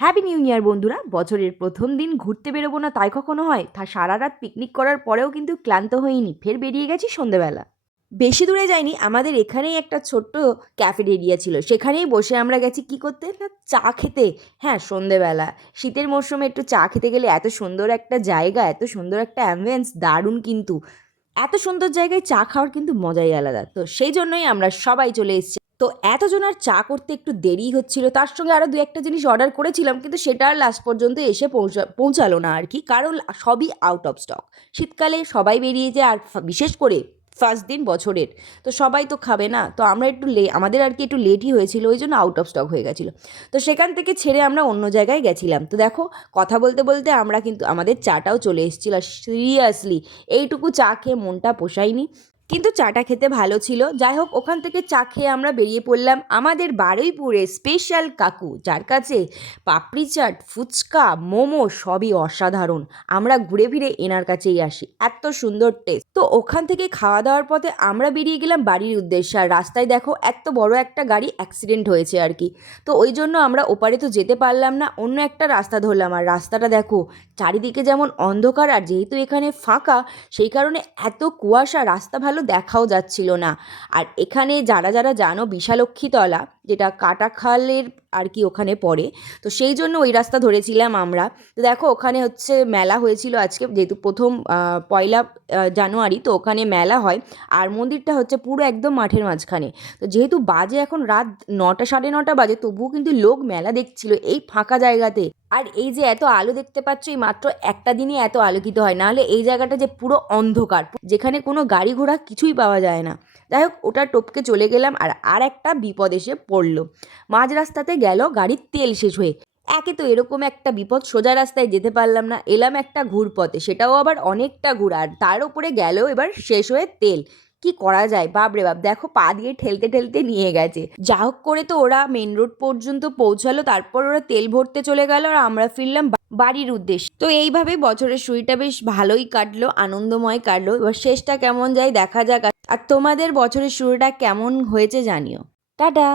Happy new year বন্ধুরা। বছরের প্রথম দিন ঘুরতে বেরোবো না তাই কখনো হয়? সারা রাত পিকনিক করার পরেও কিন্তু ক্লান্ত হইনি, ফের বেরিয়ে গেছি সন্ধেবেলা। বেশি দূরে যাইনি, আমাদের এখানেই একটা ছোট্ট ক্যাফেটেরিয়া ছিল, সেখানেই বসে আমরা গেছি কি করতে না, চা খেতে। হ্যাঁ, সন্ধেবেলা শীতের মরশুমে একটু চা খেতে গেলে এত সুন্দর একটা জায়গা, এত সুন্দর একটা অ্যাম্বিয়েন্স, দারুণ কিন্তু। এত সুন্দর জায়গায় চা খাওয়ার কিন্তু মজাই আলাদা, তো সেই জন্যই আমরা সবাই চলে এসেছি। তো এতজন আর চা করতে একটু দেরি হচ্ছিল, তার সঙ্গে আরও দু একটা জিনিস অর্ডার করেছিলাম, কিন্তু সেটা আর লাস্ট পর্যন্ত এসে পৌঁছালো না আর কি, কারণ সবই আউট অফ স্টক। শীতকালে সবাই বেরিয়ে যায়, আর বিশেষ করে ফার্স্ট দিন বছরের, তো সবাই তো খাবে না, তো আমরা একটু আমাদের আর কি একটু লেটই হয়েছিল, ওই জন্য আউট অফ স্টক হয়ে গেছিলো। তো সেখান থেকে ছেড়ে আমরা অন্য জায়গায় গেছিলাম। তো দেখো, কথা বলতে বলতে আমরা কিন্তু আমাদের চাটাও চলে এসেছিল। সিরিয়াসলি এইটুকু চা খেয়ে মনটা পোষায়নি, কিন্তু চাটা খেতে ভালো ছিল। যাই হোক, ওখান থেকে চা খেয়ে আমরা বেরিয়ে পড়লাম আমাদের বারুইপুরে স্পেশাল কাকু, যার কাছে পাপড়ি চাট, ফুচকা, মোমো সবই অসাধারণ। আমরা ঘুরে ফিরে এনার কাছেই আসি, এত সুন্দর টেস্ট। তো ওখান থেকে খাওয়া দাওয়ার পথে আমরা বেরিয়ে গেলাম বাড়ির উদ্দেশ্যে। আর রাস্তায় দেখো, এত বড় একটা গাড়ি অ্যাক্সিডেন্ট হয়েছে আর কি, তো ওই জন্য আমরা ওপারে তো যেতে পারলাম না, অন্য একটা রাস্তা ধরলাম। আর রাস্তাটা দেখো, চারিদিকে যেমন অন্ধকার, আর যেহেতু এখানে ফাঁকা, সেই কারণে এত কুয়াশা, রাস্তা ভালো দেখাও যাচ্ছিল না। আর এখানে যারা যারা জানো, বিশালক্ষীতলা যেটা কাটাখালের আর কি ওখানে পড়ে, তো সেই জন্য ওই রাস্তা ধরেছিলাম আমরা। তো দেখো, ওখানে হচ্ছে মেলা হয়েছিল আজকে, যেহেতু প্রথম পয়লা জানুয়ারি, তো ওখানে মেলা হয়। আর মন্দিরটা হচ্ছে পুরো একদম মাঠের মাঝখানে। তো যেহেতু বাজে এখন রাত 9টা, 9:30 বাজে, তবুও কিন্তু লোক মেলা দেখছিল এই ফাঁকা জায়গাতে। আর এই যে এত আলো দেখতে পাচ্ছ, এই মাত্র একটা দিনই এত আলোকিত হয়, নাহলে এই জায়গাটা যে পুরো অন্ধকার, যেখানে কোনো গাড়ি ঘোড়া কিছুই পাওয়া যায় না। যাই হোক, ওটা টপকে চলে গেলাম। আর একটা বিপদ এসে পড়লো, মাঝ রাস্তাতে গেল গাড়ির তেল শেষ হয়ে। একে তো এরকম একটা বিপদ, সোজা রাস্তায় যেতে পারলাম না, এলাম একটা ঘুরপথে, সেটাও আবার অনেকটা ঘুর, আর তার উপরে গেলেও এবার শেষ হয়ে তেল। কি করা যায়, বাপরে বাপ, দেখো পা দিয়ে ঠেলতে ঠেলতে নিয়ে গেছে। যা হোক করে তো ওরা মেন রোড পর্যন্ত পৌঁছালো, তারপর ওরা তেল ভরতে চলে গেল, আর আমরা ফিরলাম বাড়ির উদ্দেশ্যে। তো এইভাবেই বছরের শুরুটা বেশ ভালোই কাটলো, আনন্দময় কাটলো। এবার শেষটা কেমন যায় দেখা যাক। আর তোমাদের বছরের শুরুটা কেমন হয়েছে জানিও। টাটা।